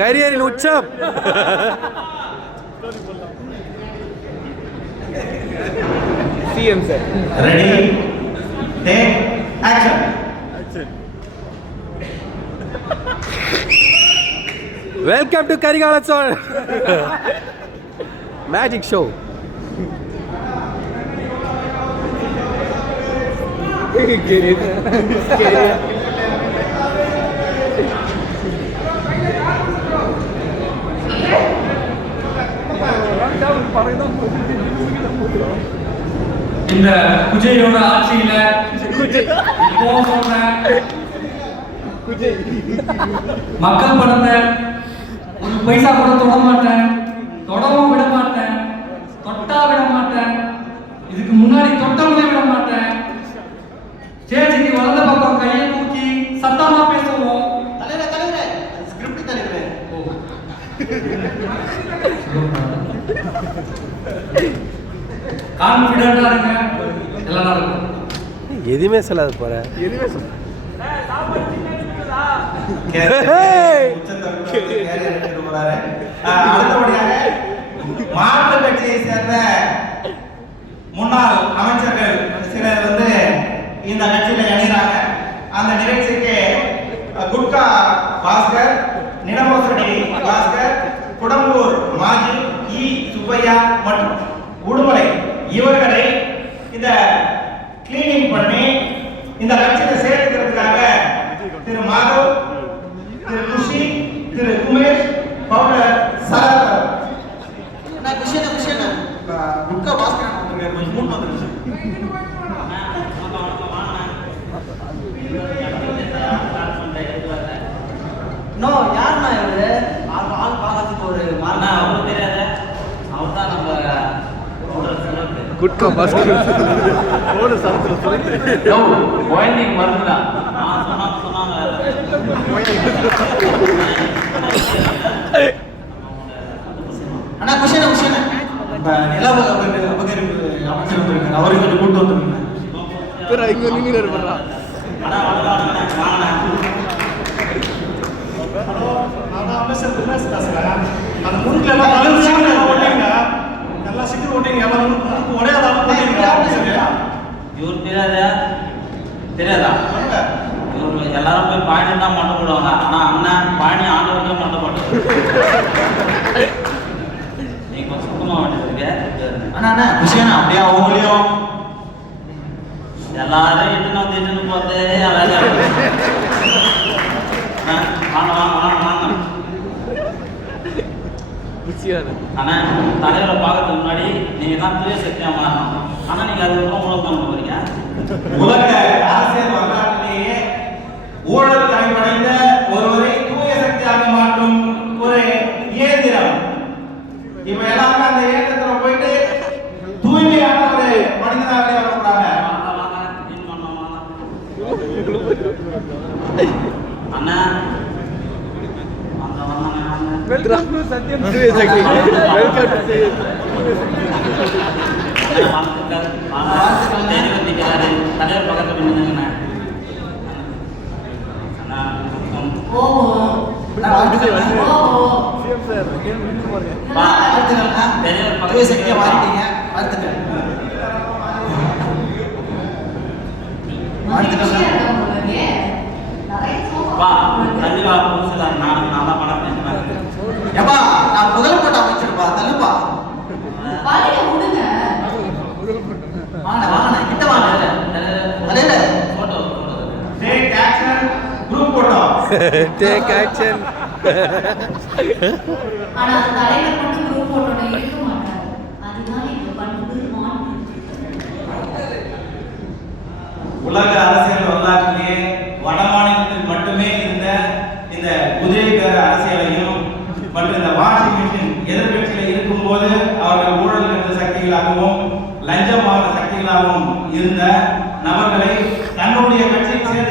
கரியரின் உச்சம். CM sir. Ready take action. Welcome to Karikala Chozh magic show. இந்த குஜையோட ஆட்சியில மக்கள் பணத்தை ஒரு பைசா கூட தொட மாட்டேன், தொடவும் விட மாட்டேன், தொட்டா விட மாட்டேன், இதுக்கு முன்னாடி தொட்டவங்களே விட மாட்டேன். ஸ்டேஜுக்கு வலது பக்கம் கையை தூக்கி சத்தமா பேசுவோம். கான்ஃபிடென்ட்டா இருங்க, எல்லாம் நடக்கும். எதுவுமே சொல்லாத போற. மாற்று கட்சியை சேர்ந்த முன்னாள் அமைச்சர்கள் சிலர் வந்து இந்த கட்சியில இணைகிறாங்க. அந்த நிகழ்ச்சிக்கு குட்கா பாஸ்கர், நிலமோசடி பாஸ்கர், குடம்பூர் மாஜி இ சுப்பையா மற்றும் உடுமலை இவர்களை இந்த கிளீனிங் பண்ணி இந்த கட்சியில சேர்த்துக்கிறதுக்காக திரு மாதவ், திரு குஷி, திரு குமேஷ், பவுடர் சரத். நான் குஷினா குட்கா பாஸ்கர் வந்துருக்காரு, கொஞ்சம் மூணு வந்துருச்சு. நோ யாருண்ணா இவரு? ஆள் பார்க்கறதுக்கு ஒரு மாறினா அவருக்கு தெரியாத. அவர் தான் நம்ம குட்கா பாஸ்கர் ஓடு சரத்துல சொல்லி நோ வார்னிங் மறந்துடா. சொன்னாங்க அண்ணா குஷினா நிலவு அபகரிப்பு அமைச்சர் வந்திருக்காரு, அவருக்கு கொஞ்சம் கூட்டு வந்துருக்கீங்க. இங்க நின்று இருப்பா. அமைச்சர் தினேஷ் பேசுறேன். அந்த முறுக்குல எல்லாம் கலந்து சீக்கிரம் ஓட்டிங்க, நல்லா சீக்கிரம் ஓட்டிங்க, எல்லாம் முறுக்கு ஒரே ஆளாக போட்டீங்க. சரியா? இவர் தெரியாதா? இவர் எல்லாரும் போய் பாயிண்ட் தான் மண்டை போடுவாங்க. ஆனா அண்ணன் பாயினி ஆண்டவருக்கே மண்டை போட்டு நீங்க கொஞ்சம் சுத்தமா வந்துருக்கீங்க. அண்ணா குஷினா அப்படியே அவங்களையும் எல்லாரும் இட்டுன்னு போட்டு வேலையா வாங்க வாங்க வாங்க வாங்க. ஆனா தலைவரை பார்க்கறதுக்கு முன்னாடி நீங்க தான் தூய சக்தியா மாறணும். ஆனா நீங்க அதுக்கப்புறம் உணவு பண்ண போறீங்க. உலக அரசியல் வரலாற்றிலேயே ஊழல் தலைப்படைந்த ஒருவரை தூய சக்தியாக மாற்றும் ஒரு இயந்திரம். இப்ப எல்லாருமே அந்த இயந்திரத்துல போயிட்டு தூய்மையான ஒரு மனிதனாகவே வரக்கூடாது. அண்ணா சத்தியம் தூய சக்தி. தலைவர் பக்கத்துல நின்னுங்கண்ணா. நான் முதல் போட்ட அமைச்சிருப்பா தள்ளுப்பா. வாங்க கிட்ட வாங்க. Photo take action group photo. Take action. ஆனா தலைவர் மட்டும் குரூப் போட்டோட இருக்க மாட்டாரு. அதுதான் இந்த பண்பு மாற்று. உலக அரசியல் வரலாற்றிலே வட மாநிலத்தில் மட்டுமே இருந்த இந்த குதிரைக்கார அரசியலையும் மற்றும் இந்த வாஷிங் மிஷின் எதிர்கட்சியில் இருக்கும்போது அவர்கள் ஊழல் என்ற சக்திகளாகவும் லஞ்சமான சக்திகளாகவும் இருந்த நபர்களை தன்னுடைய கட்சியை சேர்ந்த